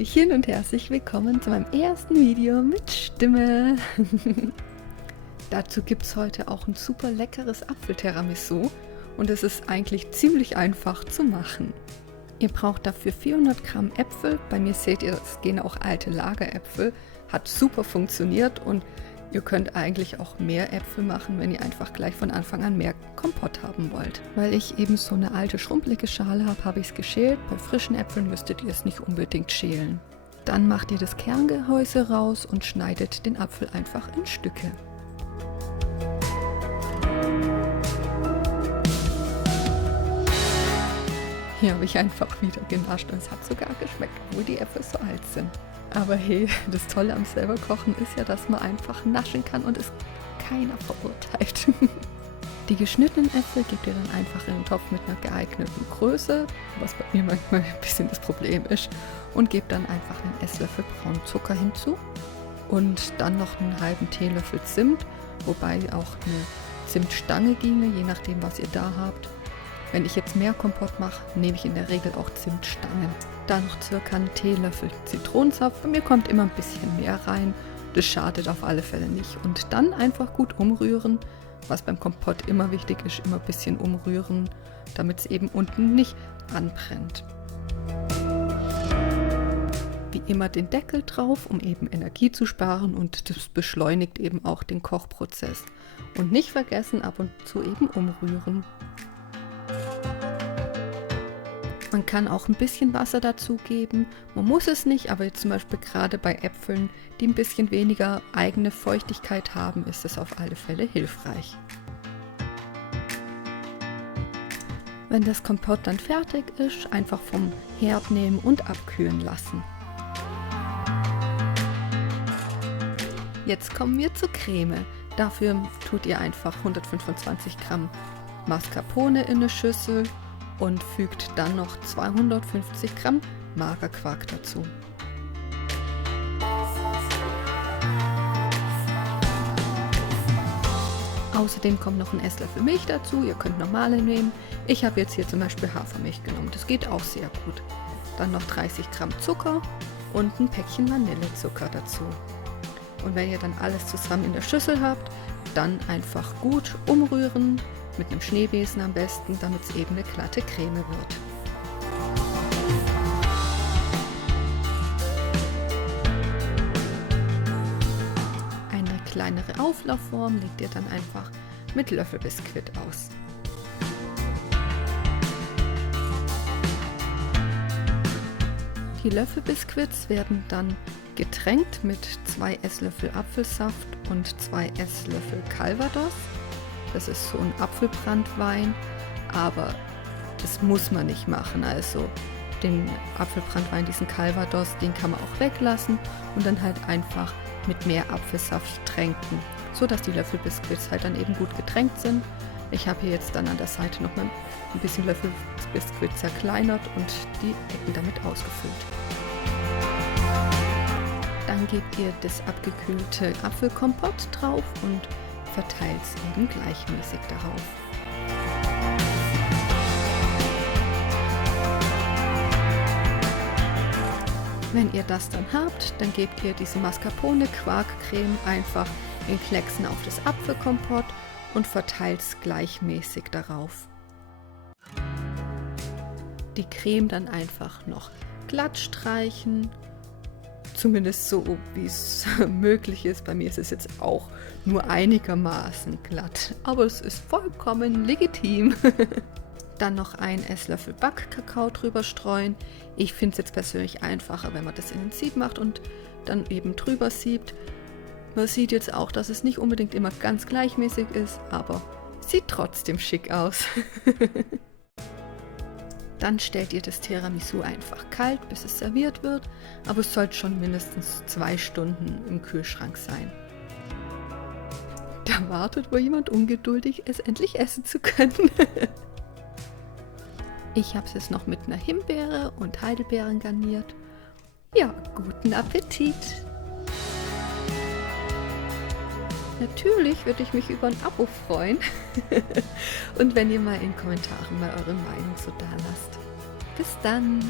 Hallöchen und herzlich willkommen zu meinem ersten Video mit Stimme. Dazu gibt es heute auch ein super leckeres Apfeltiramisu und es ist eigentlich ziemlich einfach zu machen. Ihr braucht dafür 400 Gramm Äpfel, bei mir seht ihr, es gehen auch alte Lageräpfel, hat super funktioniert und ihr könnt eigentlich auch mehr Äpfel machen, wenn ihr einfach gleich von Anfang an mehr Kompott haben wollt. Weil ich eben so eine alte schrumpelige Schale habe, habe ich es geschält. Bei frischen Äpfeln müsstet ihr es nicht unbedingt schälen. Dann macht ihr das Kerngehäuse raus und schneidet den Apfel einfach in Stücke. Hier habe ich einfach wieder genascht und es hat sogar geschmeckt, obwohl die Äpfel so alt sind. Aber hey, das Tolle am selber Kochen ist ja, dass man einfach naschen kann und es keiner verurteilt. Die geschnittenen Äpfel gebt ihr dann einfach in den Topf mit einer geeigneten Größe, was bei mir manchmal ein bisschen das Problem ist, und gebt dann einfach einen Esslöffel braunen Zucker hinzu und dann noch einen halben Teelöffel Zimt, wobei auch eine Zimtstange ginge, je nachdem was ihr da habt. Wenn ich jetzt mehr Kompott mache, nehme ich in der Regel auch Zimtstangen. Dann noch circa einen Teelöffel Zitronensaft. Bei mir kommt immer ein bisschen mehr rein. Das schadet auf alle Fälle nicht. Und dann einfach gut umrühren. Was beim Kompott immer wichtig ist, immer ein bisschen umrühren, damit es eben unten nicht anbrennt. Wie immer den Deckel drauf, um eben Energie zu sparen und das beschleunigt eben auch den Kochprozess. Und nicht vergessen, ab und zu eben umrühren. Man kann auch ein bisschen Wasser dazugeben. Man muss es nicht, aber jetzt zum Beispiel gerade bei Äpfeln, die ein bisschen weniger eigene Feuchtigkeit haben, ist es auf alle Fälle hilfreich. Wenn das Kompott dann fertig ist, einfach vom Herd nehmen und abkühlen lassen. Jetzt kommen wir zur Creme. Dafür tut ihr einfach 125 Gramm Mascarpone in eine Schüssel und fügt dann noch 250 Gramm Magerquark dazu. Außerdem kommt noch ein Esslöffel Milch dazu, ihr könnt normale nehmen. Ich habe jetzt hier zum Beispiel Hafermilch genommen, das geht auch sehr gut. Dann noch 30 Gramm Zucker und ein Päckchen Vanillezucker dazu. Und wenn ihr dann alles zusammen in der Schüssel habt, dann einfach gut umrühren, mit einem Schneebesen am besten, damit es eben eine glatte Creme wird. Eine kleinere Auflaufform legt ihr dann einfach mit Löffelbiskuit aus. Die Löffelbiskuits werden dann getränkt mit 2 Esslöffel Apfelsaft und 2 Esslöffel Calvados. Das ist so ein Apfelbranntwein, aber das muss man nicht machen. Also den Apfelbranntwein, diesen Calvados, den kann man auch weglassen und dann halt einfach mit mehr Apfelsaft tränken, so dass die Löffelbiskuits halt dann eben gut getränkt sind. Ich habe hier jetzt dann an der Seite noch mal ein bisschen Löffelbiskuit zerkleinert und die Ecken damit ausgefüllt. Dann gebt ihr das abgekühlte Apfelkompott drauf und verteilt es eben gleichmäßig darauf. Wenn ihr das dann habt, dann gebt ihr diese Mascarpone-Quarkcreme einfach in Klecksen auf das Apfelkompott und verteilt es gleichmäßig darauf. Die Creme dann einfach noch glatt streichen. Zumindest so, wie es möglich ist. Bei mir ist es jetzt auch nur einigermaßen glatt, aber es ist vollkommen legitim. Dann noch ein Esslöffel Backkakao drüber streuen. Ich finde es jetzt persönlich einfacher, wenn man das in ein Sieb macht und dann eben drüber siebt. Man sieht jetzt auch, dass es nicht unbedingt immer ganz gleichmäßig ist, aber sieht trotzdem schick aus. Dann stellt ihr das Tiramisu einfach kalt, bis es serviert wird, aber es sollte schon mindestens 2 Stunden im Kühlschrank sein. Da wartet wohl jemand ungeduldig, es endlich essen zu können. Ich habe es jetzt noch mit einer Himbeere und Heidelbeeren garniert. Ja, guten Appetit! Natürlich würde ich mich über ein Abo freuen und wenn ihr mal in Kommentaren mal eure Meinung so da lasst. Bis dann!